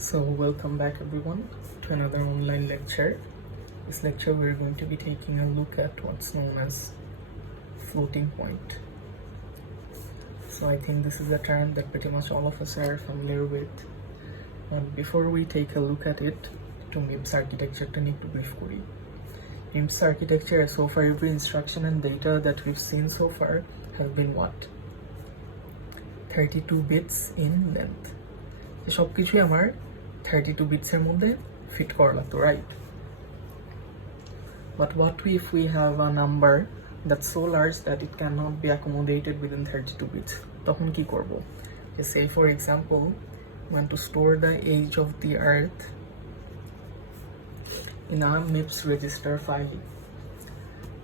So welcome back everyone to another online lecture. This lecture we're going to be taking a look at what's known as floating point. So I think this is a term that pretty much all of us are familiar with. But before we take a look at it, to MIPS architecture to need to brief kori. MIPS architecture, so far every instruction and data that we've seen so far have been what? 32 bits in length. সব কিছুই আমার 32 bits এর মধ্যে fit করা লাগতো, right? But what if we have a number that's so large that it cannot be accommodated within 32 bits? তখন কি করব? Say for example, we want to store the age of the earth in a MIPS register file.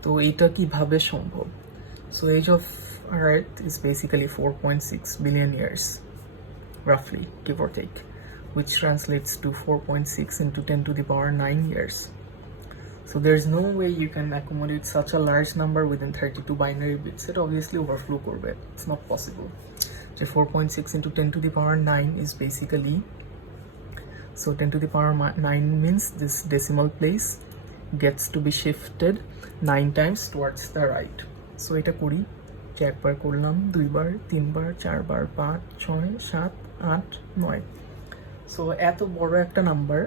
তো এটা কিভাবে সম্ভব? So age of earth is basically 4.6 billion years, roughly, give or take, which translates to 4.6 into 10 to the power 9 years. So there's no way you can accommodate such a large number within 32 binary bits. It obviously overflow korbe. It's not possible. So 4.6 into 10 to the power 9 is basically, so 10 to the power 9 means this decimal place gets to be shifted 9 times towards the right. So এটা করি যে একবার করলাম, দুইবার, তিনবার, চারবার, 5, 6, 7, 8, 9. So এত বড় একটা নাম্বার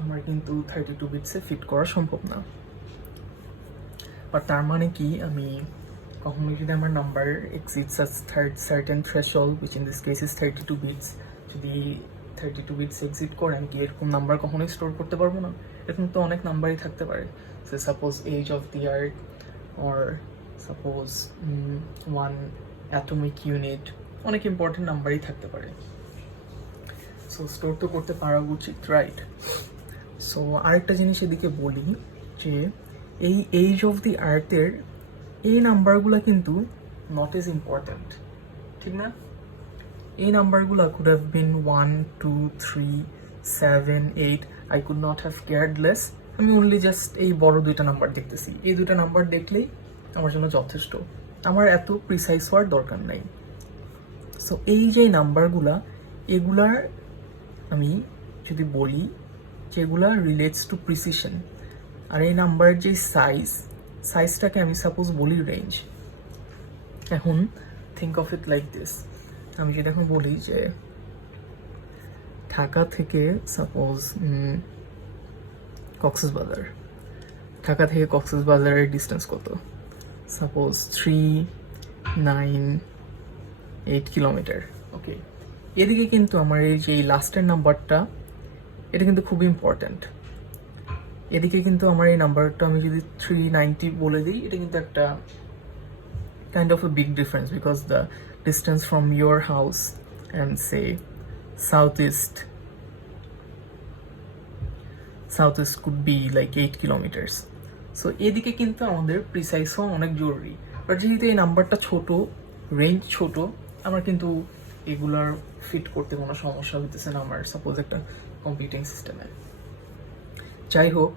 আমার কিন্তু 32 বিটসে ফিট করা সম্ভব না। বাট তার মানে কি, আমি কখনোই যদি আমার number exceeds a certain threshold, which in this case is 32 bits, যদি 32 বিটস এক্সিড করে আমি কি এরকম নাম্বার কখনোই স্টোর করতে পারবো না? এরকম তো অনেক নাম্বারই থাকতে পারে। So suppose age of the earth, or suppose one atomic unit, অনেক ইম্পর্টেন্ট নাম্বারই থাকতে পারে। সো স্টোর তো করতে পারা উচিত, রাইট? সো আরেকটা জিনিস এদিকে বলি যে এই এজ অফ দি আর্থের এই নাম্বারগুলো কিন্তু নট এজ ইম্পর্টেন্ট, ঠিক না? এই নাম্বারগুলো could have been 1, 2, 3, 7, 8. I could not have cared less. আমি অনলি জাস্ট এই বড় দুইটা নাম্বার দেখতেছি, এই দুইটা নাম্বার দেখলেই আমার জন্য যথেষ্ট, আমার এত প্রিসাইজ হওয়ার দরকার নাই। সো এই যে নাম্বারগুলা, এগুলার আমি যদি বলি যেগুলা রিলেটস টু প্রিসিশন, আর এই নাম্বারের যে সাইজটাকে আমি সাপোজ বলি রেঞ্জ। এখন think of it like this, আমি যদি এখন বলি যে ঢাকা থেকে সাপোজ কক্সবাজার, ঢাকা থেকে কক্সবাজারের ডিস্টেন্স কত? Suppose 398 kilometre. ওকে, এদিকে কিন্তু আমার এই যে লাস্টের নাম্বারটা, এটা কিন্তু খুবই ইম্পর্ট্যান্ট। এদিকে কিন্তু আমার এই নাম্বারটা আমি যদি 390 বলে দিই, এটা কিন্তু একটা kind of a big difference, because the distance from your house and say southeast could be like 8 kilometers. So এদিকে কিন্তু আমাদের প্রিসাইজ হওয়া অনেক জরুরি। বাট যেহেতু এই নাম্বারটা ছোট, রেঞ্জ ছোট, আমার কিন্তু এগুলার ফিট করতে কোনো সমস্যা হতেছে না আমার সাপোজ একটা কম্পিউটিং সিস্টেমে। যাই হোক,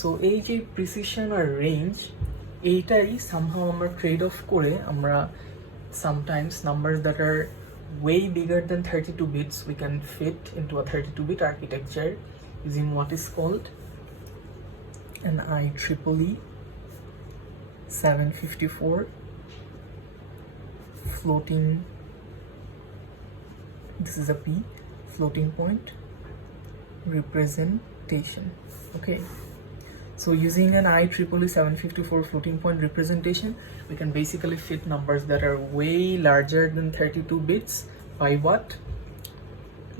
সো এই যে প্রিসিশন আর রেঞ্জ, এইটাই সামহাও আমরা ট্রেড অফ করে আমরা sometimes numbers that are way bigger than 32 bits we can fit into a 32-bit architecture using what is called an IEEE 754 floating, this is a P, floating point representation. Okay, so using an IEEE 754 floating point representation, we can basically fit numbers that are way larger than 32 bits by what?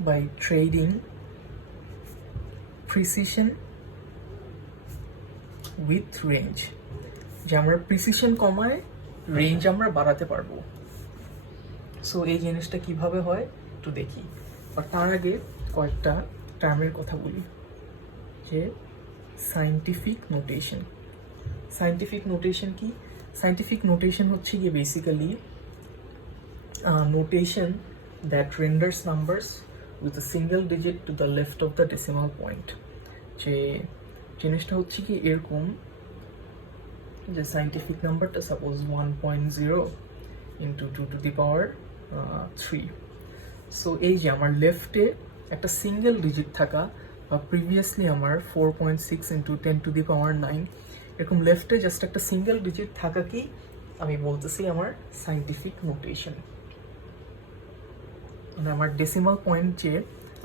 By trading precision with range. যে আমরা precision কমায় range আমরা বাড়াতে পারবো। So এই জিনিসটা কিভাবে হয় একটু দেখি, আর তার আগে কয়েকটা টার্মের কথা বলি। যে সায়েন্টিফিক নোটেশন, সায়েন্টিফিক নোটেশন কি? সায়েন্টিফিক নোটেশন হচ্ছে গিয়ে basically notation that renders numbers with a single digit to the left of the decimal point. যে জিনিসটা হচ্ছে কি এরকম, যে সায়েন্টিফিক নাম্বারটা suppose 1.0 into 2 to the power 3. So এই যে আমার লেফটে একটা সিঙ্গেল ডিজিট থাকা, বা প্রিভিয়াসলি আমার 4.6 ইন্টু 10⁹9 এরকম লেফটে জাস্ট একটা সিঙ্গেল ডিজিট থাকাকেই আমি বলতেছি আমার সাইন্টিফিক নোটেশন। মানে আমার ডেসিমাল পয়েন্ট যে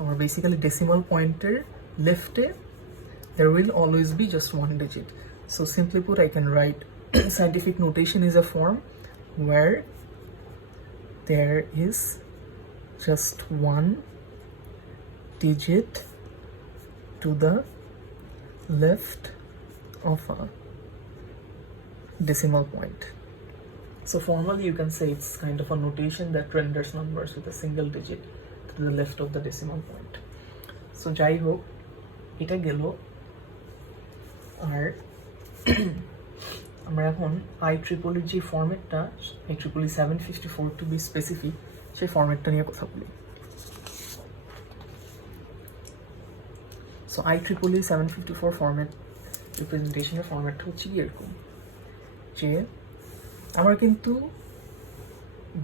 আমার বেসিক্যালি ডেসিমাল পয়েন্টের লেফটে there will always be just one digit. So simply put, I can write scientific notation is a form where there is just one digit to the left of a decimal point. So formally you can say it's kind of a notation that renders numbers with a single digit to the left of the decimal point. So jai hok, এটা গেল। আর আমরা এখন IEEE যে ফরম্যাটটা, IEEE 754 two B specific, সেই ফরম্যাটটা নিয়ে কথা বলি। So IEEE 754 format রিপ্রেজেন্টেশনের ফরম্যাটটা হচ্ছে কি এরকম, যে আমার কিন্তু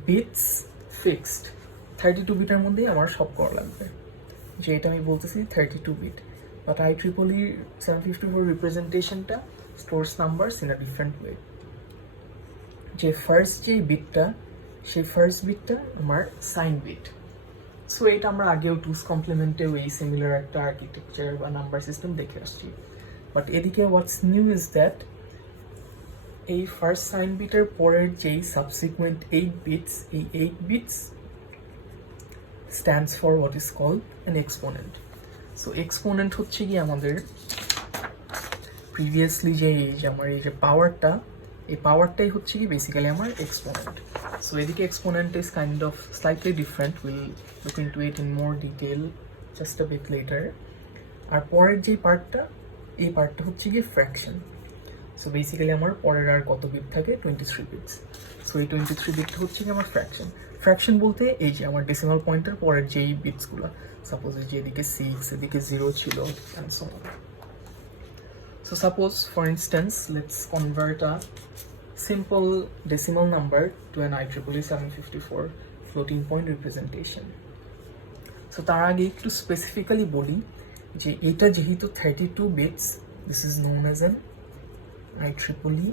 বিটস ফিক্সড 32 বিটের মধ্যেই আমার সব করা লাগবে, যে এটা আমি বলতেছি 32 বিট। But IEEE 754 representation-টা stores numbers in a different way. যে ফার্স্ট যে বিটটা, সেই ফার্স্ট বিটটা আমার সাইন বিট। সো এটা আমরা আগেও টুস কমপ্লিমেন্টেও এই সিমিলার একটা আর্কিটেকচার বা নাম্বার সিস্টেম দেখে আসছি। বাট এদিকে হোয়াটস নিউ ইজ দ্যাট এই ফার্স্ট সাইন বিটের পরের যেই সাবসিকুয়েন্ট 8 বিটস, এই 8 bits stands for what is called an exponent. So exponent হচ্ছে কি আমাদের প্রিভিয়াসলি যে আমার এই যে পাওয়ারটা, এই পাওয়ারটাই হচ্ছে কি বেসিক্যালি আমার এক্সপোনেন্ট। সো এদিকে exponent is kind of slightly different, will look into it in more detail just a bit later. আর পরের যে পার্টটা, এই পার্টটা হচ্ছে কি ফ্র্যাকশন। সো বেসিক্যালি আমার পরের আর কত বিট থাকে, 23 বিটস। সো এই 23 বিটটা হচ্ছে কি আমার ফ্র্যাকশন। ফ্র্যাকশন বলতে এই যে আমার ডেসিমাল পয়েন্টের পরের যেই বিটসগুলো, সাপোজ যে এদিকে 6, এদিকে 0 ছিল, and so on. So suppose for instance let's convert a simple decimal number to an IEEE 754 floating point representation. So তার আগে একটু স্পেসিফিক্যালি বলি যে এটা যেহেতু 32 bits, this is known as an IEEE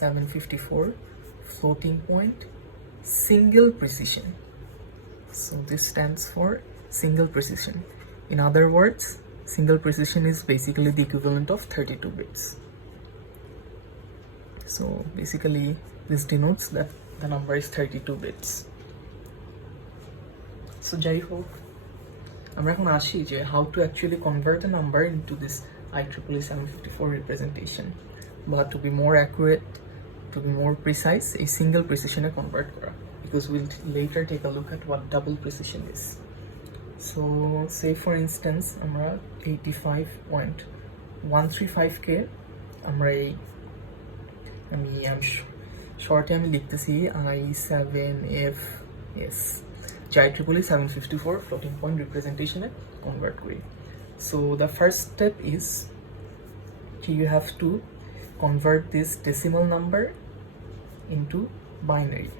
754 floating point single precision. So this stands for single precision. In other words, single precision is basically the equivalent of 32 bits. So basically this denotes that the number is 32 bits. So jai hok, আমরা এখন আসি যে how to actually convert a number into this IEEE 754 representation. But to be more accurate, to be more precise, a single precision A convert করা, because we'll later take a look at what double precision is. So say for instance আমরা 85.135 কে আমরা এই আমি শর্টে আমি লিখতেছি I7FS, যা IEEE 754 floating point representation এ convert করি. So the first step is you have to convert this decimal number into binary.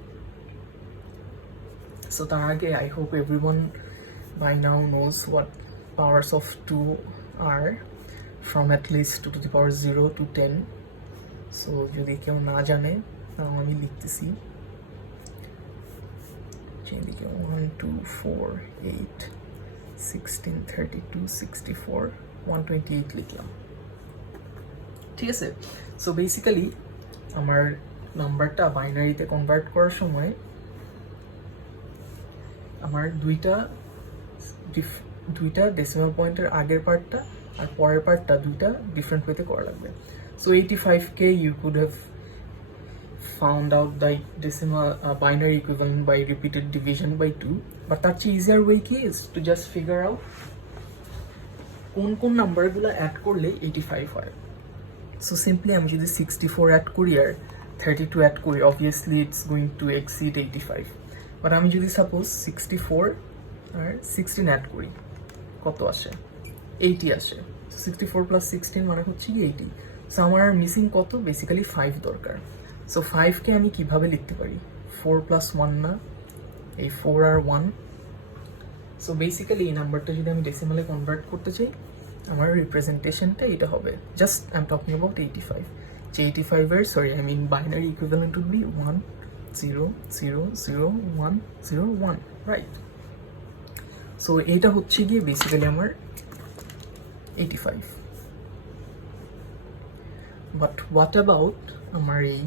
So তার আগে I hope everyone by now knows what powers of 2 are, from at least 2 to the power 0 to 10. So যদি কেউ না জানে তাও আমি লিখতেছি, যেদিকে 1 2 4 8 16 32 64 128 লিখলাম, ঠিক আছে। সো বেসিক্যালি আমার নাম্বারটা বাইনারিতে কনভার্ট করার সময় আমার দুইটা ডেসিমাল পয়েন্টের আগের পার্টটা আর পরের পার্টটা দুইটা ডিফারেন্ট ওয়েতে করা লাগবে। So 85K you could have found out the decimal binary equivalent by repeated division by 2, but তার চেয়ে easier way কি is to just figure out কোন নাম্বারগুলো অ্যাড করলে 85 হয়। সো সিম্পলি আমি যদি 64 অ্যাড করি আর 32 অ্যাড করি, obviously it's going to exceed 85. But আমি যদি সাপোজ 64 আর 16 অ্যাড করি, কত আসে? 80 আসে। 64 প্লাস 16 মানে হচ্ছে কি 80। সো আমার মিসিং কত? বেসিক্যালি 5 দরকার। সো 5কে আমি কিভাবে লিখতে পারি? 4 প্লাস 1 না, এই 4 আর 1 সো বেসিক্যালি এই নাম্বারটা যদি আমি ডেসিমালে কনভার্ট করতে চাই আমার রিপ্রেজেন্টেশনটা এটা হবে just I am talking about 85 যে 85 এর sorry I mean binary equivalent would be 1000101 right so এটা হচ্ছে গিয়ে বেসিক্যালি আমার 85 বাট হোয়াট অ্যাবাউট আমার এই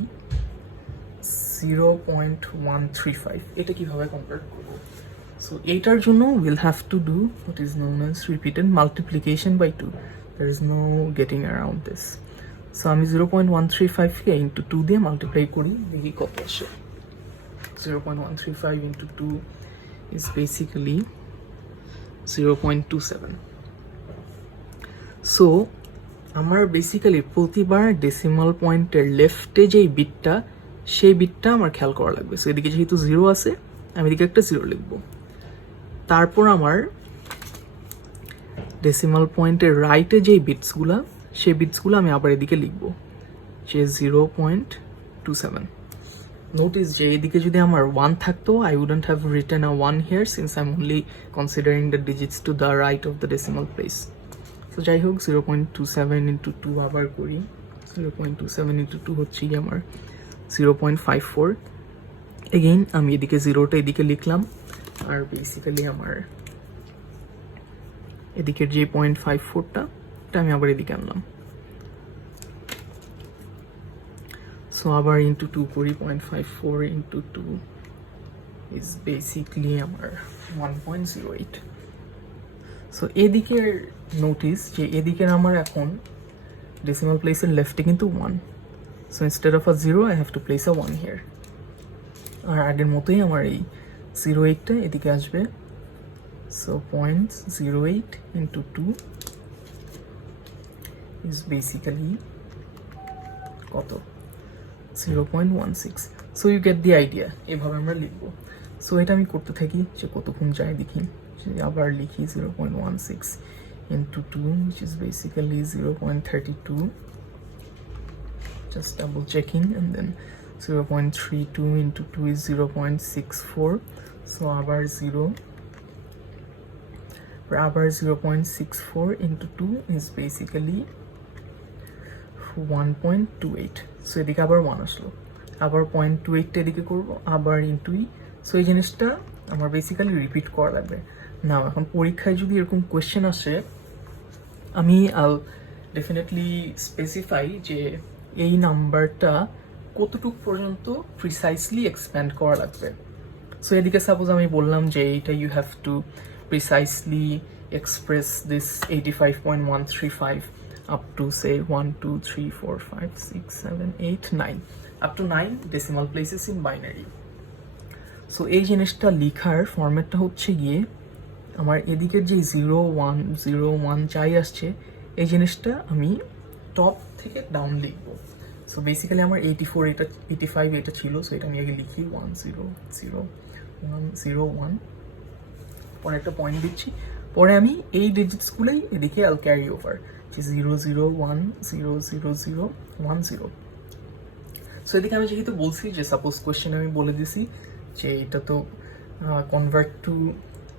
0.135 এটা কিভাবে কনভার্ট করবো সো এইটার জন্য will have to do what is known as repeated multiplication by 2 there is no getting around this so আমি 0.135 কে ইনটু 2 দিয়ে মাল্টিপ্লাই করি দেখি কত আসে 0.135 into 2 is basically 0.27 so আমার বেসিক্যালি প্রতিবার ডেসিমাল পয়েন্টের লেফটে যেই বিটটা সেই বিটটা আমার খেয়াল করা লাগবে সো এদিকে যেহেতু 0 আছে আমি এদিকে একটা 0 লিখবো তারপর আমার ডেসিমাল পয়েন্টের রাইটে যেই বিটসগুলো সেই বিটসগুলো আমি আবার এদিকে লিখবো যে 0.27 notice যে এদিকে যদি আমার 1 থাকতো I wouldn't have written a 1 here since I'm only considering the digits to the right of the decimal place so যাই হোক 0.27 into 2 আবার করি 0.27 into 2 হচ্ছে কি আমার 0.54 again আমি এদিকে 0টা এদিকে লিখলাম আর বেসিক্যালি আমার এদিকের যে 0.54টা এটা আমি আবার এদিকে আনলাম so আবার into 2 করি 0.54 into 2 is basically আমার 1.08 so এদিকের নোটিস যে এদিকের আমার এখন ডেসিমাল প্লেসের লেফটে কিন্তু 1 so instead of a 0 I have to place a 1 here আর আগের মতোই আমার এই 08টা এদিকে আসবে so 0.08 into 2 is basically কত 0.16 so you get the idea এভাবে আমরা লিখবো so এটা আমি করতে থাকি যে কতক্ষণ যায় দেখি আবার লিখি 0.16 into 2 which is basically 0.32 just double checking and then 0.32 into 2 is 0.64 so আবার 0.64 into 2 is basically 1.28 so এদিকে আবার 1 আসলো আবার 0.28 এদিকে করব আবার ইনটু সো এই জিনিসটা আমার বেসিক্যালি রিপিট করা লাগবে না এখন পরীক্ষায় যদি এরকম কোয়েশ্চেন আসে আমি ডেফিনেটলি স্পেসিফাই যে এই নাম্বারটা কতটুকু পর্যন্ত প্রিসাইসলি এক্সপ্যান্ড করা লাগবে সো এদিকে সাপোজ আমি বললাম যে এইটা you have to precisely express this 85.135 up to say 1 2 3 4 5 6 7 8 9 up to 9 decimal places in binary so এই জিনিসটা লেখার ফরম্যাটটা হচ্ছে গিয়ে আমার এদিকের যে 0101 চাই আসছে এই জিনিসটা আমি টপ থেকে ডাউন লিখবো সো বেসিক্যালি আমার 84 এটা 85 এটা ছিল সো এটা আমি আগে লিখি 1000101 পরে একটা পয়েন্ট দিচ্ছি পরে আমি এই ডিজিটসগুলোই এদিকে আল ক্যারি ওভার যে 0010010 সো এদিকে আমি যেহেতু বলছি যে সাপোজ কোয়েশ্চেন আমি বলে দিছি যে এটা তো convert to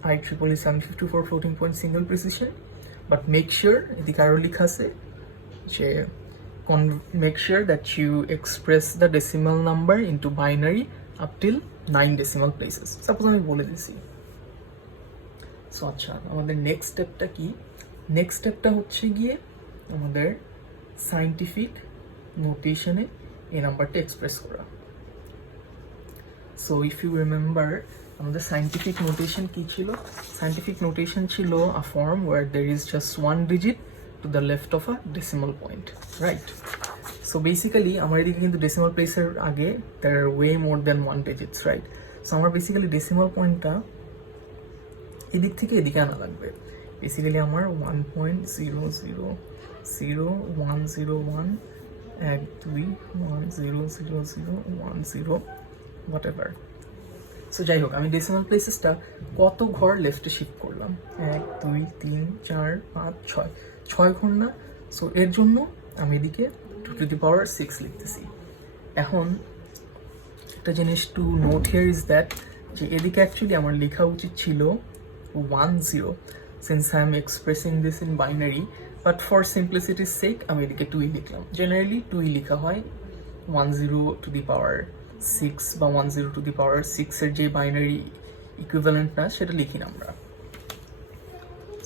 IEEE 754 floating point single precision but make sure এদিকে আরো লেখা আছে যে make sure that you express the decimal number into binary up till 9 decimal places suppose আমি বলে দিছি সো আচ্ছা আমাদের নেক্সট স্টেপটা কি নেক্সট স্টেপটা হচ্ছে গিয়ে আমাদের সায়েন্টিফিক নোটেশনে এই নাম্বারটা এক্সপ্রেস করা সো ইফ ইউ রিমেম্বার আমাদের সায়েন্টিফিক নোটেশন কি ছিল সায়েন্টিফিক নোটেশন ছিল a form where there is just one digit to the left of a decimal point right so basically আমার এদিকে কিন্তু ডেসিমাল প্লেসের আগে there are way more than one digits right so আমার basically decimal পয়েন্টটা এদিক থেকে এদিকে আনা লাগবে বেসিক্যালি আমার 1.000101 1.2100010 whatever সো যাই হোক আমি ডেসিমাল প্লেসেসটা কত ঘর লেফটে শিফট করলাম 1 2 3 4 5 6 ঘর না সো এর জন্য আমি এদিকে 2 to the power 6 লিখতেছি এখন একটা জিনিস to note here is that যে এদিকে অ্যাকচুয়ালি আমার লেখা উচিত ছিল 10 since I'm expressing this in binary, but for simplicity's sake আমি এদিকে 2 লিখলাম। জেনারেলি 2 লেখা হয় 10 to the power 6 বা 10 to the power 6 এর যে বাইনারি ইকুইভ্যালেন্ট না সেটা লিখি না আমরা।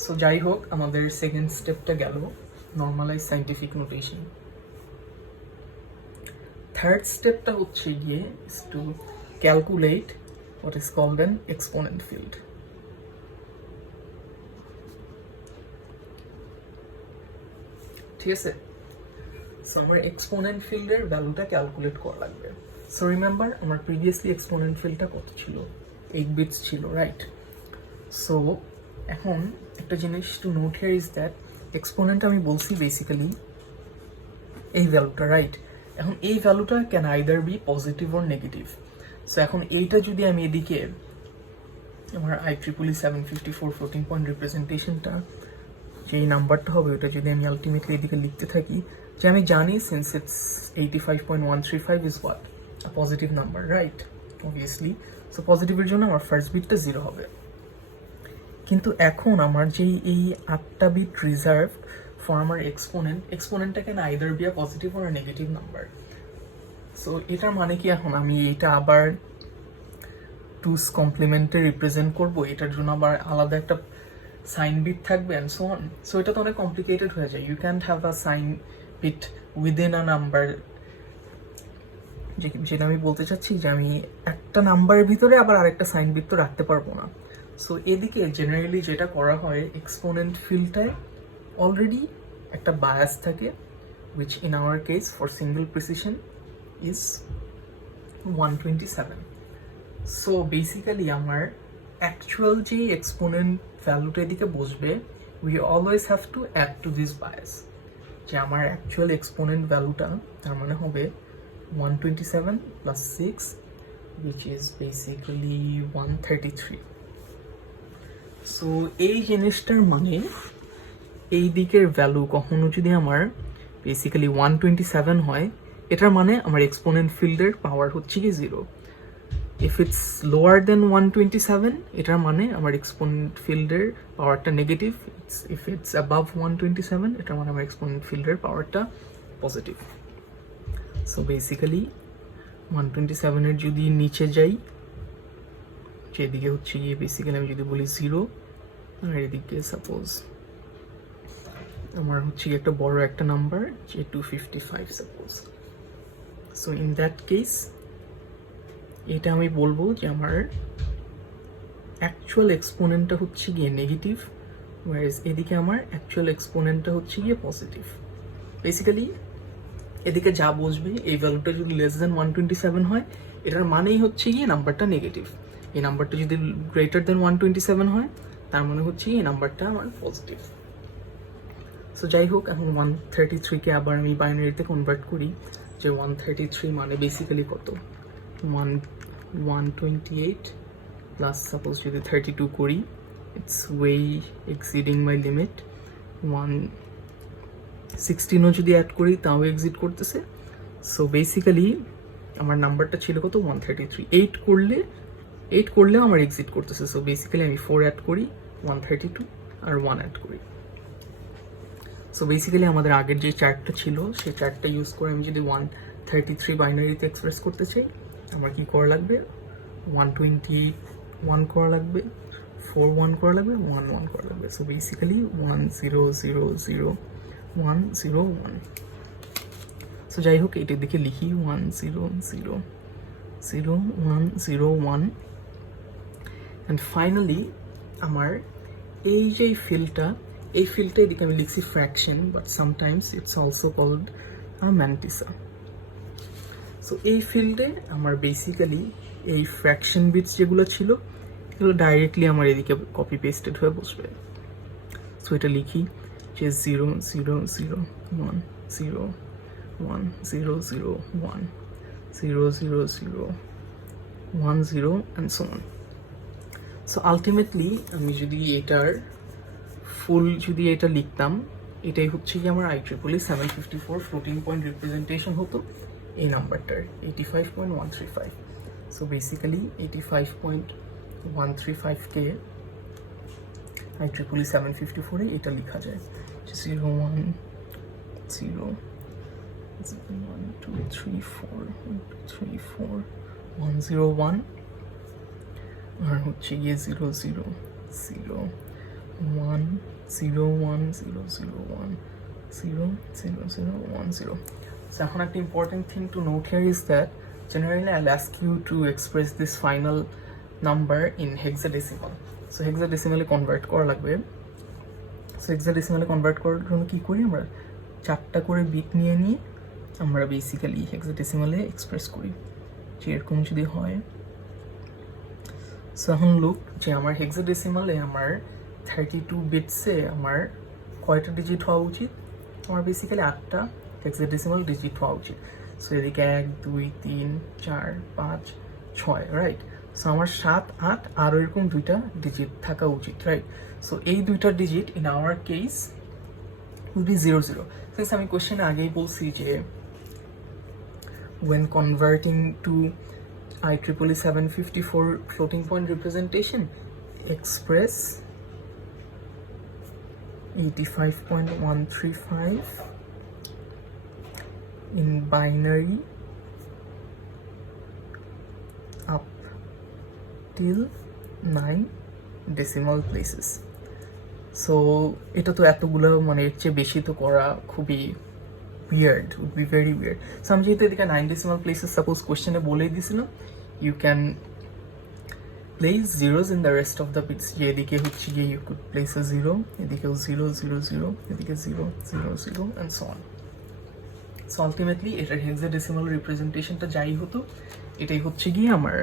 সো যাই হোক, আমাদের সেকেন্ড স্টেপটা গেল নর্মালাইজ সাইন্টিফিক নোটেশন। থার্ড স্টেপটা হচ্ছে গিয়ে to calculate what is called an exponent field. ঠিক আছে, সো আমার এক্সপোনেন্ট ফিল্ডের ভ্যালুটা ক্যালকুলেট করা লাগবে। সো রিমেম্বার আমার প্রিভিয়াসলি এক্সপোনেন্ট ফিল্ডটা কত ছিল, 8 বিটস ছিল, রাইট? সো এখন একটা জিনিস to note here is that exponent আমি বলছি বেসিক্যালি এই ভ্যালুটা, রাইট? এখন এই ভ্যালুটা can either be positive or negative. So এখন এইটা যদি আমি এদিকে আমার IEEE 754 ফ্লোটিং পয়েন্ট রিপ্রেজেন্টেশনটা যে নাম্বারটা হবে ওটা যদি আমি আলটিমেটলি এদিকে লিখতে থাকি, যে আমি জানি since it's 85.135 is what a positive number, right? Obviously. So পজিটিভের জন্য আমার ফার্স্ট বিটটা 0 হবে। কিন্তু এখন আমার যেই এই 8টা বিট রিজার্ভ ফর আমার এক্সপোনেন্টটা can either be a positive or negative number. So এটার মানে কি এখন আমি এটা আবার 2's কমপ্লিমেন্টে রিপ্রেজেন্ট করব, এটার জন্য আবার আলাদা একটা সাইন বিট থাকবে অ্যান্ড সো অন। সো এটা তো অনেক কমপ্লিকেটেড হয়ে যায়। You can't have a sign bit within a number. যেটা আমি বলতে চাচ্ছি যে আমি একটা নাম্বারের ভিতরে আবার আরেকটা সাইন বিট তো রাখতে পারবো না। সো এদিকে জেনারেলি যেটা করা হয়, এক্সপোনেন্ট ফিল্ডটায় অলরেডি একটা বায়াস থাকে, which in our case for single precision is 127. So basically আমার actual যে exponent ভ্যালুটা এদিকে বসবে, we always have to add to this bias, যে আমার actual exponent ভ্যালুটা তার মানে হবে 127 plus 6, which is basically 133. So এই জিনিসটার মানে এই দিকের ভ্যালু কখনো যদি আমার বেসিক্যালি 127 হয়, এটার মানে আমার এক্সপোনেন্ট ফিল্ডের পাওয়ার হচ্ছে কি 0। ইফ ইটস লোয়ার দেন 127, এটার মানে আমার এক্সপোনেন্ট ফিল্ডের পাওয়ারটা নেগেটিভ। ইফ ইটস অ্যাবাভ 127, এটার মানে আমার এক্সপোনেন্ট ফিল্ডের পাওয়ারটা পজিটিভ। সো বেসিক্যালি 127-এর যদি নিচে যাই, যেদিকে হচ্ছে গিয়ে বেসিক্যালি আমি যদি বলি 0, আর এদিকে সাপোজ আমার হচ্ছে একটা বড় একটা নাম্বার যে 255 suppose. So in that case এটা আমি বলবো যে আমার অ্যাকচুয়াল এক্সপোনেন্টটা হচ্ছে গিয়ে নেগেটিভ, ওয়াইজ এদিকে আমার অ্যাকচুয়াল এক্সপোনেন্টটা হচ্ছে গিয়ে পজিটিভ। বেসিক্যালি এদিকে যা বসবে এই ভ্যালুটা যদি লেস দেন 127 হয়, এটার মানেই হচ্ছে গিয়ে নাম্বারটা নেগেটিভ। এই নাম্বারটা যদি গ্রেটার দেন 127 হয়, তার মানে হচ্ছে এই নাম্বারটা আমার পজিটিভ। সো যাই হোক, এখন 133-কে আবার আমি বাইনারিতে কনভার্ট করি, যে 133 মানে বেসিক্যালি কত, 128 প্লাস সাপোজ যদি 32 করি, it's way exceeding my limit. 116ও যদি অ্যাড করি তাও এক্সিড করতেছে। সো বেসিক্যালি আমার নাম্বারটা ছিল কত, 133। 8 করলেও আমার এক্সিট করতেছে। সো বেসিক্যালি আমি 4 অ্যাড করি, 132 আর 1 অ্যাড করি। সো বেসিক্যালি আমাদের আগের যে চার্টটা ছিল সেই চার্টটা ইউজ করে আমি যদি 133 বাইনারিতে এক্সপ্রেস করতে চাই, আমার কি করা লাগবে, 128 1 করা লাগবে, 4 1 করা লাগবে, 1 1 করা লাগবে। So basically 1 0 0 0 1 0 1। সো যাই হোক, এটার দিকে লিখি 1 0 0 0 1 0 1। অ্যান্ড ফাইনালি আমার এই যে ফিল্ডটা, এই ফিল্ডটা এদিকে আমি লিখছি fraction, but sometimes it's also called mantissa. So এই ফিল্ডে আমার বেসিক্যালি এই ফ্র্যাকশন বিটস যেগুলো ছিল এগুলো ডাইরেক্টলি আমার এদিকে কপি পেস্টেড হয়ে বসবে। সো এটা লিখি যে 0 0 0 1 0 1 0 0 1 0 0 0 1 0 and so on. So ultimately আমি যদি এটার ফুল যদি এটা লিখতাম, এটাই হচ্ছে কি আমার IEEE 754 ফ্লোটিং পয়েন্ট রিপ্রেজেন্টেশন হতো এই নাম্বারটার 85.135। সো বেসিক্যালি 85.135-কে IEEE 754 এ এটা লেখা যায় 0 1 0 1 2 3 4 1 2 3 4 1 0 1 আর হচ্ছে গিয়ে 0 0 0 1 0 1 0 0 1 0 0 0 1 0. So এখন একটা important thing to note here is that generally I'll ask you to express this final number in hexadecimal. So hexadecimal convert করা লাগবে. So hexadecimal convert করার জন্য কি করি আমরা 4টা করে বিট নিয়ে আমরা বেসিক্যালি হেক্সাডেসিমালে এক্সপ্রেস করি যে এরকম যদি হয়। সো এখন লুক যে আমার হেক্সাডেসিমালে আমার 32 বিটসে আমার কয়টা ডিজিট হওয়া উচিত, আমার বেসিক্যালি 8টা হেক্সাডেসিমাল ডিজিট হওয়া উচিত। সো এদিকে 1 2 3 4 5 6 রাইট। সো আমার 7 8 আর এরকম 2টা ডিজিট থাকা উচিত রাইট। সো এই 2টা digit in our case would be 0 0. Since আমি কোশ্চেনে আগেই বলছি যে when converting to IEEE 754 floating point representation, express 85.135 in binary up till 9 decimal places. So এটা তো এতগুলো মানে এর চেয়ে বেশি তো করা খুবই weird, would be very weird. So আমি যেহেতু এদিকে 9 decimal places সাপোজ কোশ্চেনে বলেই দিয়েছিলাম, you can place zeros in the rest of the bits. যে এদিকে হচ্ছে গিয়ে you could place a 0, এদিকেও 0 0 0, এদিকে 0 0 0 and so on. So ultimately এটার হেক্সাডেসিমাল রিপ্রেজেন্টেশনটা যাই হতো এটাই হচ্ছে গিয়ে আমার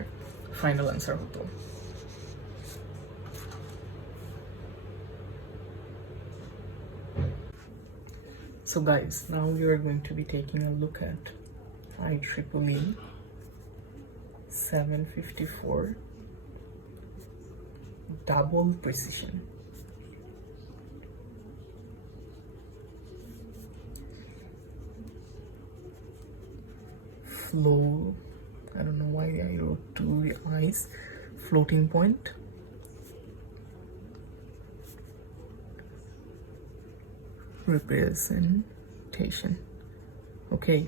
ফাইনাল অ্যান্সার হতো। So guys, now we are going to be taking a look at IEEE 754 double precision. I don't know why I wrote 2 eyes, floating point. Representation. Okay,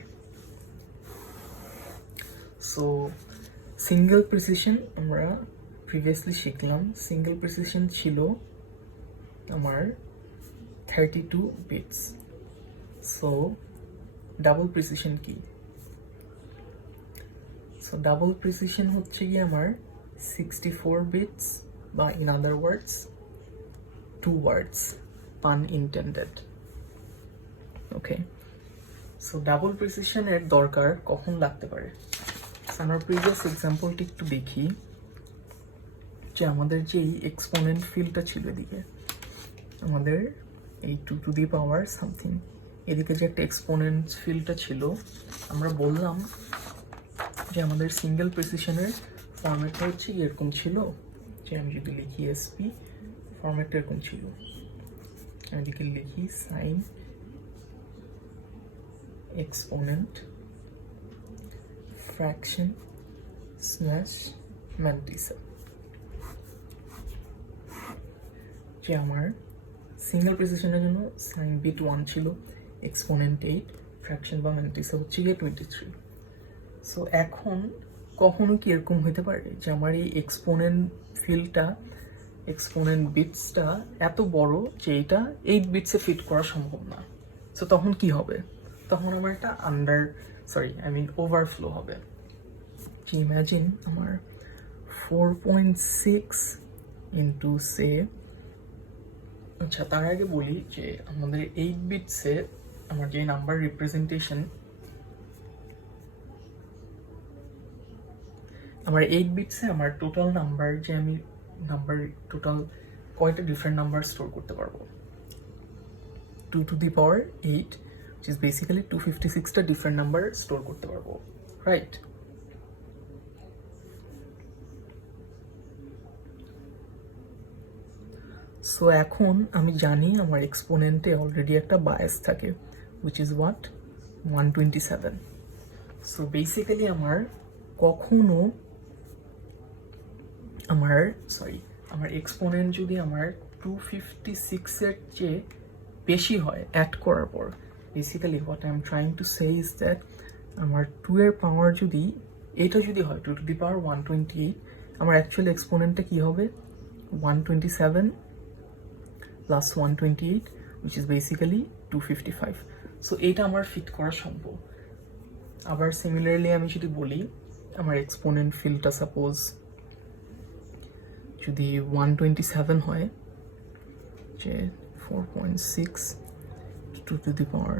so single precision আমরা previously শিখলাম, single precision ছিল আমার 32 bits. so double precision কি? so double precision হচ্ছে কি আমার 64 bits বা in other words 2 words, pun intended. Okay, so double প্রিসিশনের দরকার কখন লাগতে পারে? আমরা প্রিভিয়াস এক্সাম্পলটি একটু দেখি যে আমাদের যে এই এক্সপোনেন্ট ফিল্ডটা ছিল এদিকে আমাদের এই 2 টু দি পাওয়ার সামথিং, এদিকে যে একটা এক্সপোনেন্ট ফিল্ডটা ছিল, আমরা বললাম যে আমাদের সিঙ্গেল প্রিসিশনের ফরম্যাটটা হচ্ছে এরকম ছিল, যে আমি যদি লিখি এসপি ফরম্যাটটা এরকম ছিল, আমি এদিকে লিখি sign exponent fraction slash mantissa, যে আমার সিঙ্গেল প্রিসিশনের জন্য সাইন বিট 1 ছিল, এক্সপোনেন্ট 8, ফ্র্যাকশন বা ম্যান্টিসা হচ্ছে গিয়ে 23. সো এখন কখনো কি এরকম হতে পারে যে আমার এই এক্সপোনেন্ট ফিল্ডটা, এক্সপোনেন্ট বিটসটা এত বড় যে এটা 8 বিটসে ফিট করা সম্ভব না। সো তখন কি হবে? তখন আমার একটা ওভারফ্লো হবে। যে ইম্যাজিন আমার 4.6 ইন্টু সে, আচ্ছা তার আগে বলি যে আমাদের 8 বিটসে আমার যে নাম্বার রিপ্রেজেন্টেশন, আমার 8 বিটসে আমার টোটাল নাম্বার, যে আমি নাম্বার টোটাল কয়টা ডিফারেন্ট নাম্বার স্টোর করতে পারবো, 2 to the power 8, which is basically 256টা ডিফারেন্ট নাম্বার স্টোর করতে পারবো, রাইট? সো এখন আমি জানি আমার এক্সপোনেন্টে অলরেডি একটা বায়াস থাকে, which is what 127. So basically আমার কখনো আমার এক্সপোনেন্ট যদি আমার 256 এর চেয়ে বেশি হয় অ্যাড করার পর, basically what I am trying to say is that আমার 2 এর পাওয়ার যদি এটা যদি হয় 2 টু দি পাওয়ার 128, আমার অ্যাকচুয়াল এক্সপোনেন্টটা কি হবে 127 plus 128 which is basically 255. So এটা আমার ফিট করা সম্ভব। আবার সিমিলারলি আমি যদি বলি আমার এক্সপোনেন্ট ফিল্ডটা সাপোজ যদি 127 হয়, যে 4.6 2 to the power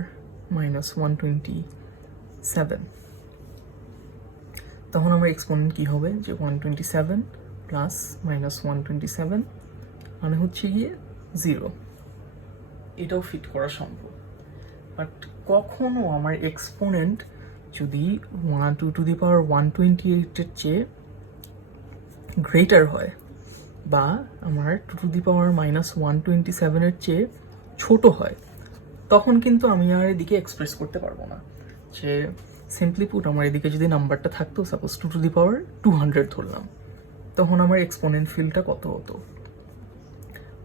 minus 127, তখন আমার এক্সপোনেন্ট কি হবে যে 127 প্লাস মাইনাস 127 মানে হচ্ছে গিয়ে 0। এটাও ফিট করা সম্ভব। বাট কখনো আমার এক্সপোনেন্ট যদি 2 to the power 128 এর চেয়ে গ্রেটার হয় বা আমার 2 to the power minus 127 এর চেয়ে ছোট হয়, তখন কিন্তু আমি আর এদিকে এক্সপ্রেস করতে পারবো না। যে সিম্পলি পুট আমার এদিকে যদি নাম্বারটা থাকতো সাপোজ 2 to the power 200 ধরলাম, তখন আমার এক্সপোনেন্ট ফিল্ডটা কত হতো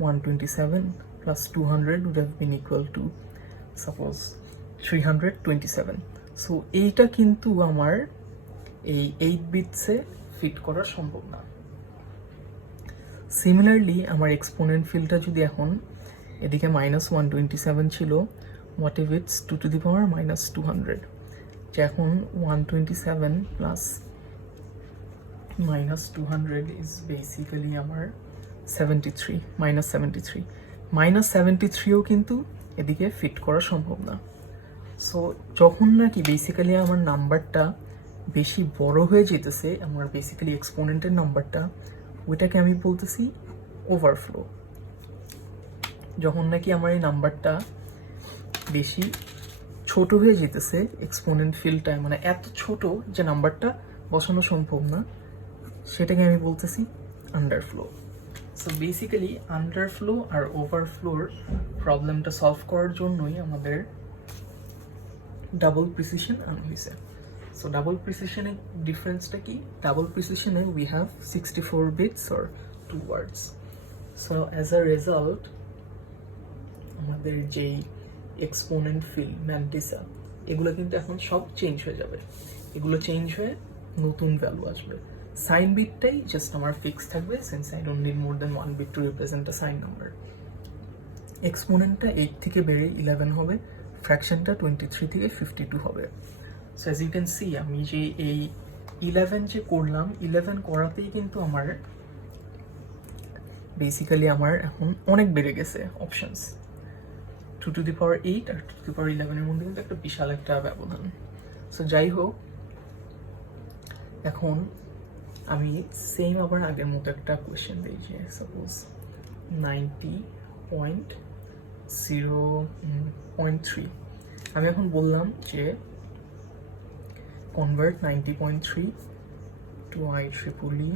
127 plus 200 would have been equal to suppose 327. So এইটা কিন্তু আমার এই 8 বিটসে ফিট করা সম্ভব না। সিমিলারলি আমার এক্সপোনেন্ট ফিল্ডটা যদি এখন এদিকে মাইনাস 127 ছিল, what if it's 2 to the power minus 200, যে এখন 127 প্লাস মাইনাস 200 ইজ বেসিক্যালি আমার 73 মাইনাস 73 মাইনাস 73ও কিন্তু এদিকে ফিট করা সম্ভব না। সো যখন নাকি বেসিক্যালি আমার নাম্বারটা বেশি বড় হয়ে যেতেছে, আমার বেসিক্যালি এক্সপোনেন্টের নাম্বারটা, ওইটাকে আমি বলতেছি ওভারফ্লো। যখন নাকি আমার এই নাম্বারটা বেশি ছোট হয়ে যেতেছে এক্সপোনেন্ট ফিল্ডটা, মানে এত ছোট যে নাম্বারটা বসানো সম্ভব না, সেটাকে আমি বলতেছি আন্ডারফ্লো। সো বেসিক্যালি আন্ডারফ্লো আর ওভারফ্লোর প্রবলেমটা সলভ করার জন্যই আমাদের ডাবল প্রিসিশন আনা হয়েছে। সো ডাবল প্রিসিশনের ডিফারেন্সটা কি? ডাবল প্রিসিশনে we have 64 bits or 2 words. So as a result আমাদের যেই এক্সপোনেন্ট ফিল্ড ম্যান্টিসা, এগুলো কিন্তু এখন সব চেঞ্জ হয়ে যাবে। এগুলো চেঞ্জ হয়ে নতুন ভ্যালু আসবে। সাইন বিটটাই জাস্ট আমার ফিক্স থাকবে, since I don't need more than 1 bit to represent a sign number. এক্সপোনেন্টটা 8 থেকে বেড়ে 11 হবে, ফ্র্যাকশনটা 23 থেকে 52 হবে। So as you can see, আমি যে এই 11 যে করলাম, 11 করাতেই কিন্তু আমার বেসিক্যালি আমার এখন অনেক বেড়ে গেছে অপশনস। 2 to the power 8 আর 2 to the power 11 এর মধ্যে কিন্তু একটা বিশাল একটা ব্যবধান। সো যাই হোক, এখন আমি সেম আবার আগের মতো একটা কোয়েশ্চেন দিই, যে সাপোজ 90.0.3। আমি এখন বললাম যে convert 90.3 two IEEE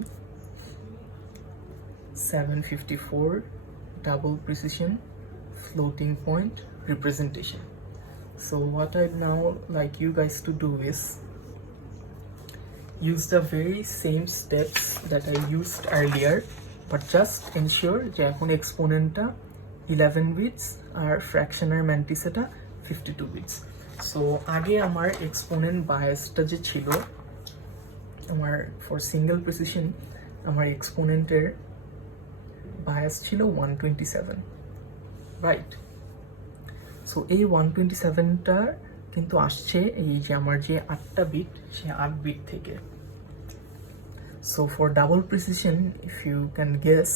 754 double precision floating point representation. So what I'd now like you guys to do is use the very same steps that I used earlier, but just ensure যে এখন এক্সপোনেন্টটা 11 bits আর ফ্র্যাকশনের ম্যান্টিসাটা 52 bits. So আগে আমার exponent বায়াসটা যে ছিল, আমার for single precision আমার এক্সপোনেন্টের bias ছিল 127, right? So এই 127টা কিন্তু আসছে এই যে আমার যে 8টা বিট, সে 8 বিট থেকে। So for double precision if you can guess,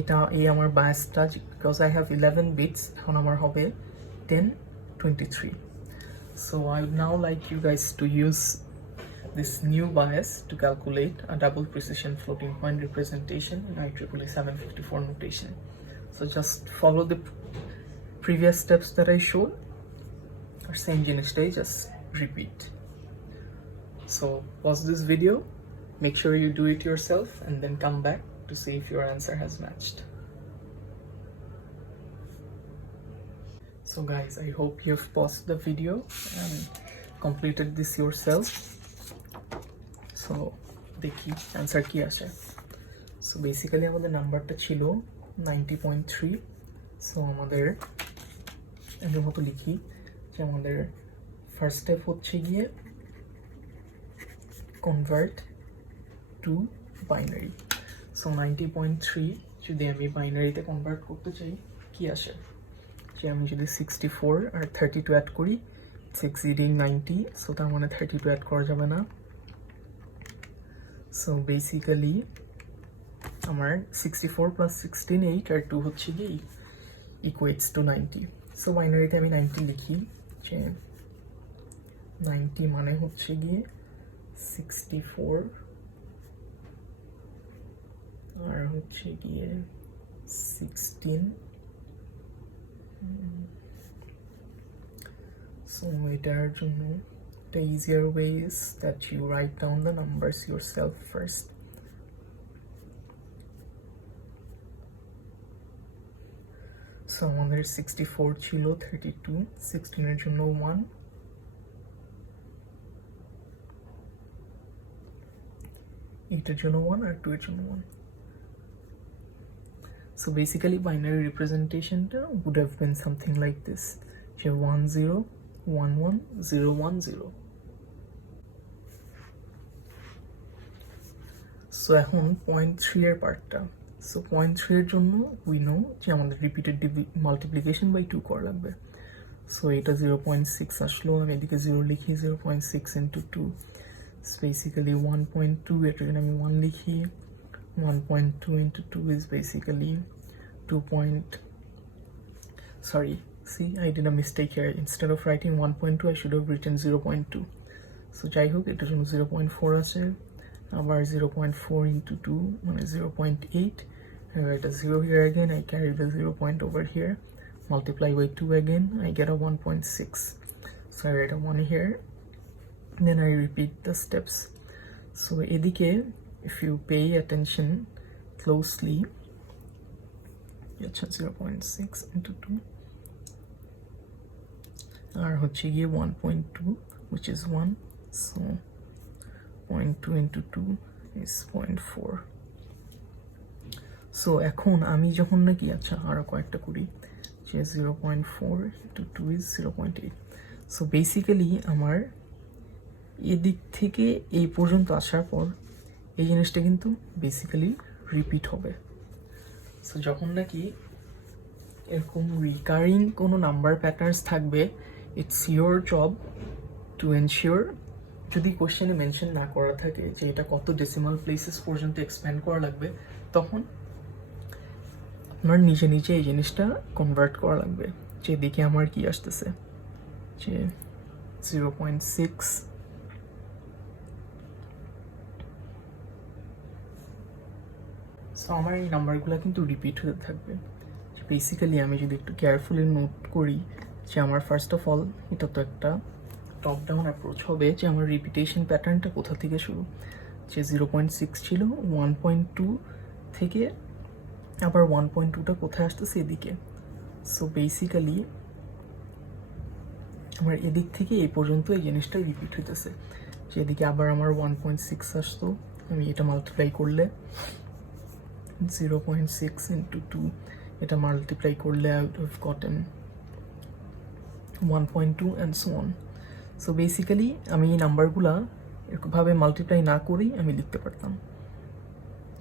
এটা এই আমার বায়াসটা, বিকজ আই হ্যাভ 11 বিটস, এখন আমার হবে 1023। So I would now like you guys to use this new bias to calculate a double precision floating point representation in IEEE 754 notation. So just follow the previous steps that I showed, or same জিনিসটাই just repeat. So pause this video, make sure you do it yourself, and then come back to see if your answer has matched. So guys, I hope you've paused the video and completed this yourself. So দেখি answer কি আসে। So basically আমাদের নাম্বারটা ছিল 90.3. So আমাদের এর মতো লিখি যে আমাদের ফার্স্ট স্টেপ হচ্ছে গিয়ে কনভার্ট টু বাইনারি। সো 90.3 যদি আমি বাইনারিতে কনভার্ট করতে চাই কি আসে, যে আমি যদি 64 আর 32 অ্যাড করি ইটস এক্সিডিং 90, সো তার মানে 32 অ্যাড করা যাবে না। সো বেসিক্যালি আমার 64 প্লাস 16 8 আর 2 হচ্ছে কি ইকুয়েটস টু 90। সো বাইনারিতে আমি 90 লিখি, যে 90 মানে হচ্ছে গিয়ে 64 আর হচ্ছে গিয়ে 16। So এটার জন্য the easier way is that you write down the numbers yourself first. So আমাদের 64 ছিল, 32, 16 এর জন্য 1, এটার জন্য 1 আর 2 এর জন্য 1. So basically binary representation would have been something like this, 1 0 1 1 0 1 0. So এখন 0.3 এর পার্টটা। সো 0.3 এর জন্য উই নো যে আমাদের রিপিটেড মাল্টিপ্লিকেশন বাই 2 করা লাগবে। সো এটা 0.6 আসলো, আমি এদিকে 0 লিখি, 0.6 ইন্টু 2 বেসিক্যালি 1.2, এটার জন্য আমি 1 লিখি, 1.2 into 2 is basically 2 point, sorry, see I did a mistake here, instead of writing 1.2 I should have written 0.2. so যাই হোক এটার জন্য 0.4 আছে, আবার 0.4 into 2 মানে 0.8, I write a 0 here again, I carry the 0 point over here, multiply by 2 again, I get a 1.6. so I write a 1 here, then I repeat the steps. so এদিকে if you pay attention closely, it's 0.6 into 2 আর হচ্ছে গিয়ে 1.2 which is 1, so 0.2 into 2 is 0.4. so এখন আমি যখন নাকি আচ্ছা আরো কয়েকটা করি, যে 0.4 into 2 is 0.8. so basically আমার এদিক থেকে এই পর্যন্ত আসার পর এই জিনিসটা কিন্তু বেসিক্যালি রিপিট হবে। সো যখন নাকি এরকম রিকারিং কোনো নাম্বার প্যাটার্নস থাকবে, it's your job to ensure, যদি কোশ্চেনে মেনশন না করা থাকে যে এটা কত ডেসিমাল প্লেসেস পর্যন্ত এক্সপ্যান্ড করা লাগবে, তখন আপনার নিজে নিজে এই জিনিসটা কনভার্ট করা লাগবে। যে এদিকে আমার কি আসতেছে, যে 0.6, সো আমার এই নাম্বারগুলো কিন্তু রিপিট হতে থাকবে। বেসিক্যালি আমি যদি একটু কেয়ারফুলি নোট করি, যে আমার ফার্স্ট অফ অল এটা তো একটা টপ ডাউন অ্যাপ্রোচ হবে, যে আমার রিপিটেশন প্যাটার্নটা কোথা থেকে শুরু, যে 0.6 ছিল, 1.2 থেকে আবার 1.2টা কোথায় আসতেছে এদিকে। সো বেসিক্যালি আমার এদিক থেকে এই পর্যন্ত এই জিনিসটা রিপিট হইতেছে, যে এদিকে আবার আমার 1.6 আসতো, আমি এটা মাল্টিপ্লাই করলে 0.6 into 2, এটা মাল্টিপ্লাই করলে I would have gotten 1.2 and so on. so basically আমি এই নাম্বারগুলা এরকমভাবে মাল্টিপ্লাই না করেই আমি লিখতে পারতাম,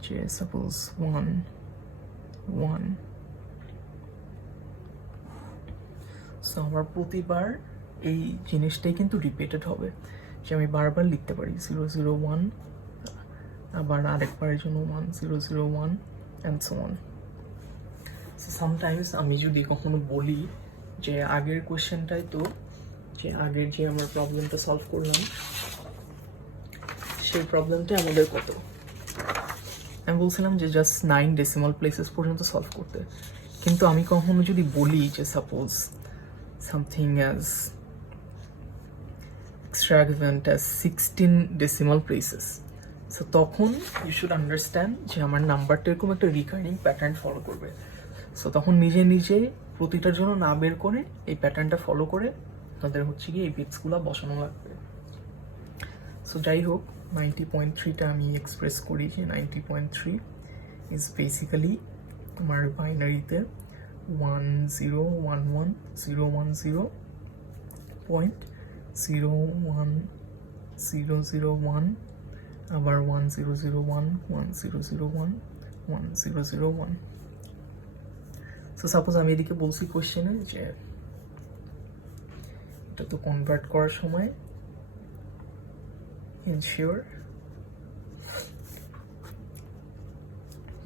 যে সাপোজ 1 1. সো আমার প্রতিবার এই জিনিসটাই কিন্তু রিপিটেড হবে, যে আমি বারবার লিখতে পারি 001, আবার আরেকবারের জন্য 1001 and so on. so sometimes আমি যদি কখনো বলি যে আগের কোশ্চেনটাই তো, যে আগের যে আমরা প্রবলেমটা সলভ করলাম সেই প্রবলেমটা আমাদের কত, আমি বলছিলাম যে জাস্ট 9 ডেসিমাল প্লেসেস পর্যন্ত সলভ করতে, কিন্তু আমি কখনো যদি বলি যে suppose something as extravagant as 16 decimal places, so তখন ইউ শুড আন্ডারস্ট্যান্ড যে আমার নাম্বারটা এরকম একটা রিকারিং প্যাটার্ন ফলো করবে। সো তখন নিজে নিজে প্রতিটার জন্য না বের করে এই প্যাটার্নটা ফলো করে তাদের হচ্ছে কি এই বিটসগুলো বসানো লাগবে। সো যাই হোক 90.3টা আমি এক্সপ্রেস করি, যে 90.3 ইজ বেসিক্যালি আমার বাইনারিতে 1011010.01001 আবার 1001 1001 1001। সো সাপোজ আমি এদিকে বলছি কোশ্চেনে যে এটা তো কনভার্ট করার সময় ensure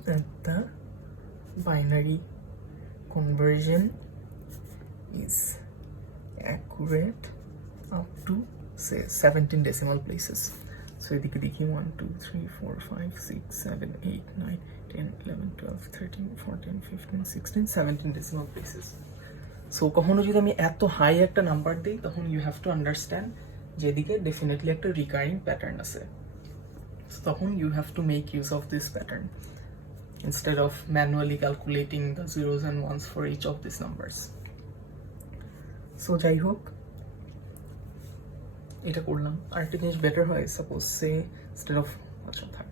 that the binary conversion is accurate up to say 17 decimal places. So এদিকে দেখি 1 2 3 4 5 6 7 8 9 10 11 12 13 14 15 16 17 decimal places. সো কখনো যদি আমি এত হাই একটা নাম্বার দিই তখন ইউ হ্যাভ টু আন্ডারস্ট্যান্ড যেদিকে ডেফিনেটলি একটা রিকারিং প্যাটার্ন আছে, তখন you have to make use of this pattern instead of manually calculating the zeros and ones for each of these numbers. So যাই হোক এটা করলাম। আরেকটা জিনিস বেটার হয়, সাপোজ সে instead of আচ্ছা থাক।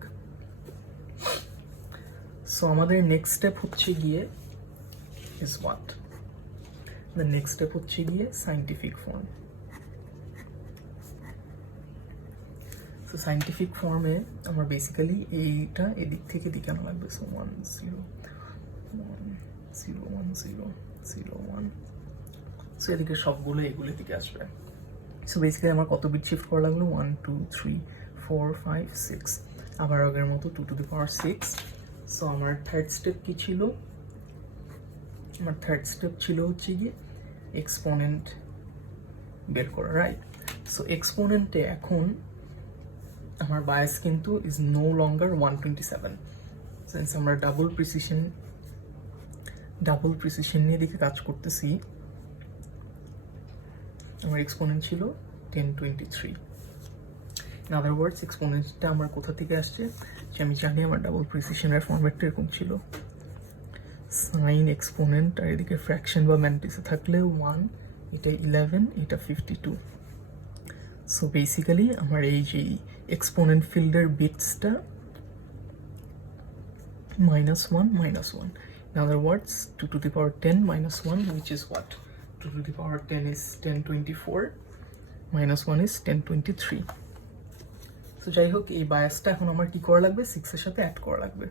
সো আমাদের নেক্সট স্টেপ হচ্ছে গিয়ে is what? The next step হচ্ছে গিয়ে scientific form. So scientific form-এ আমার বেসিক্যালি এইটা এদিক থেকে দিকে আনা লাগবে। সো 1 0 1 0 1 0 0 1। সো এদিকে সবগুলো এগুলো দিকে আসবে। সো বেসিক্যালি আমার কত বিট শিফট করা লাগলো? 1 2 3 4 5 6। আবার আগের মতো 2 to the power 6। সো আমার থার্ড স্টেপ কি ছিল? আমার থার্ড স্টেপ ছিল হচ্ছে গিয়ে এক্সপোনেন্ট বের করা, রাইট? সো এক্সপোনেন্টে এখন আমার বায়াস কিন্তু ইজ নো লঙ্গার 127, সিন্স আমরা ডাবল প্রিসিশন নিয়ে দেখে কাজ করতেছি। আমার এক্সপোনেন্ট ছিল 1023। ইন আদার ওয়ার্ডস এক্সপোনেন্টটা আমার কোথা থেকে আসছে যে আমি জানি আমার ডাবল প্রিসিশনের ফর্ম্যাটটা এরকম ছিল, সাইন এক্সপোনেন্ট আর এদিকে ফ্র্যাকশন বা ম্যান্টিসে থাকলে 1, এটা 11, এটা 52। সো বেসিক্যালি আমার এই যে এক্সপোনেন্ট ফিল্ডের বিটসটা -1 -1। In other words 2 to the power 10 -1, which is what? 2 to the power 10 is 1024, -1 is 1023. So যাই হোক এই বায়াসটা এখন আমার কি করা লাগবে? 6 এর সাথে অ্যাড করা লাগবে।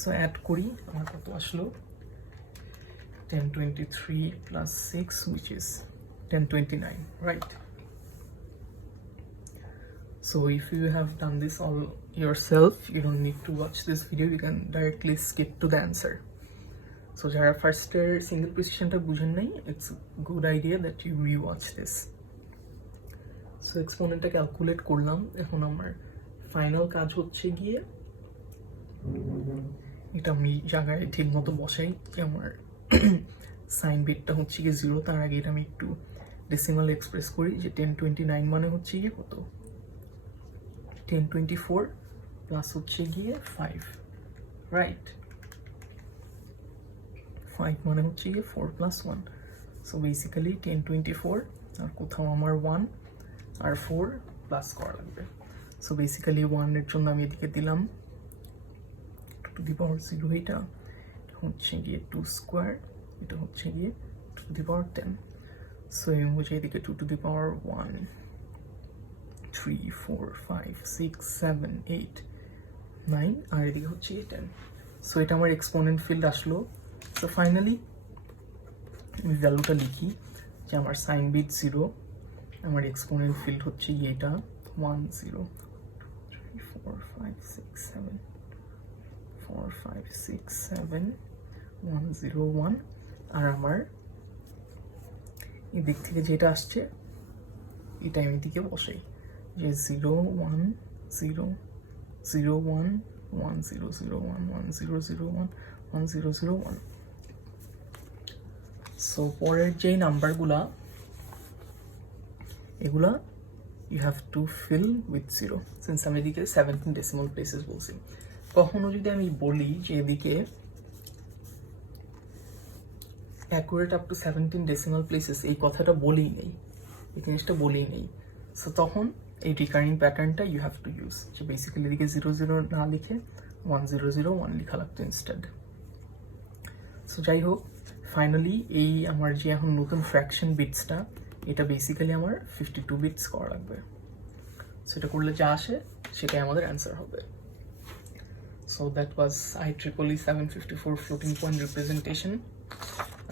সো অ্যাড করি, আমার কত আসলো? 1023 plus 6, which is 1029, right? So if you have done this all yourself, you don't need to watch this video, you can directly skip to the answer. So যারা ফার্স্টের সিঙ্গেল প্রিসিশনটা বুঝেন নাই, it's a good idea that you rewatch this. So এক্সপোনেন্টটা calculate করলাম, এখন আমার final কাজ হচ্ছে গিয়ে এটা আমি জায়গায় ঠিক মতো বসাই যে আমার সাইন বিটটা হচ্ছে গিয়ে 0, তার আগে এটা আমি একটু ডেসিমাল এক্সপ্রেস করি যে 1029 মানে হচ্ছে গিয়ে কত? 1024 প্লাস হচ্ছে গিয়ে 5, রাইট? 5 মানে হচ্ছে গিয়ে 4 + 1। সো বেসিক্যালি 1024 আর কোথাও আমার 1 আর 4 প্লাস করা লাগবে। সো বেসিক্যালি 1 এর জন্য আমি এদিকে দিলাম 2 to the power 0, এটা হচ্ছে গিয়ে 2 স্কোয়ার, এটা হচ্ছে গিয়ে 2 to the power 10। সো এই হচ্ছে এদিকে 2 to the power 1 3 4 5 6 7 8 9 আর এদিকে হচ্ছে 10। সো এটা আমার এক্সপোনেন্ট ফিল্ড আসলো। সো ফাইনালি আমি ভ্যালুটা লিখি যে আমার সাইন বিট 0, আমার এক্সপোনেন্ট ফিল্ড হচ্ছে এটা 1 0 3 4 5 6 7 4 5 6 7 1 0 1 আর আমার এই দিক থেকে যেটা আসছে এটা আমি দিকে বসাই যে 0 1 0 0 1 1 0 0 1 1 0 0 1 1 0 0 1। সো পরের যে নাম্বারগুলা এগুলা you have to fill with 0, since আমি এদিকে 17 ডেসিমাল প্লেসেস বলছি। কখনো যদি আমি বলি যে এদিকে accurate up to 17 decimal places, এই কথাটা বলেই নেই, এই জিনিসটা বলেই নেই, সো তখন এই রিকারিং প্যাটার্নটা ইউ হ্যাভ টু ইউজ, যে বেসিক্যালি এদিকে 0 0 না লিখে 1 0 0 1 লেখা লাগতো ইনস্টেড। সো যাই হোক, ফাইনালি এই আমার যে এখন নতুন ফ্র্যাকশন বিটসটা, এটা বেসিক্যালি আমার 52 বিটস করা লাগবে। সেটা করলে যা আসে সেটাই আমাদের অ্যান্সার হবে। So that was IEEE 754 floating point representation.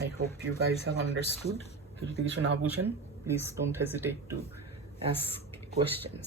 I hope you guys have understood. If you don't please don't hesitate to ask questions.